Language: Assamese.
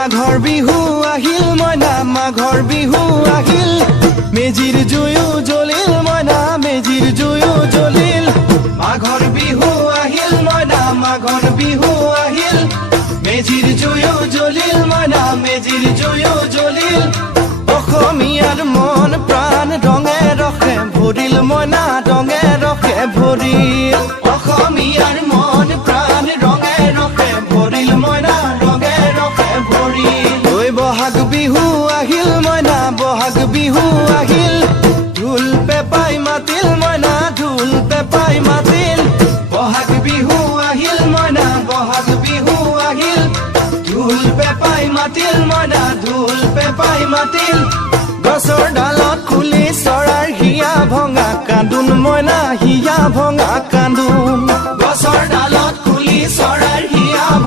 মাঘৰ বিহু আহিল মইনা মাঘৰ বিহু আহিল মেজিৰ জুয়ো জ্বলিল মইনা মেজিৰ জুয়ো জ্বলিল মাঘৰ বিহু আহিল মইনা মাঘৰ বিহু আহিল মেজিৰ জুয়ো জ্বলিল মইনা মেজিৰ জুয়ো জ্বলিল অসমীয়াৰ মন প্ৰাণ ৰঙে ৰসে ভৰিল মইনা ৰঙে ৰসে ভৰিল অসমীয়াৰ মন প্ৰাণ ৰঙে ৰসে ভৰিল মইনা ৰঙে ৰসে ভৰিল ঐ বহাগ বিহু আহিল মইনা বহাগ বিহু আহিল ঢোল পেপাই মাতিল মইনা ঢোল পেপাই মাতিল বহাগ বিহু আহিল মইনা বহাগ বিহু আহিল ঢোল পেপাই মাতিল মইনা ঢোল পেপাই মাতিল গছৰ ডালত খুলি চৰাইৰ হিয়া ভঙা কান্দোন মইনা হিয়া ভঙা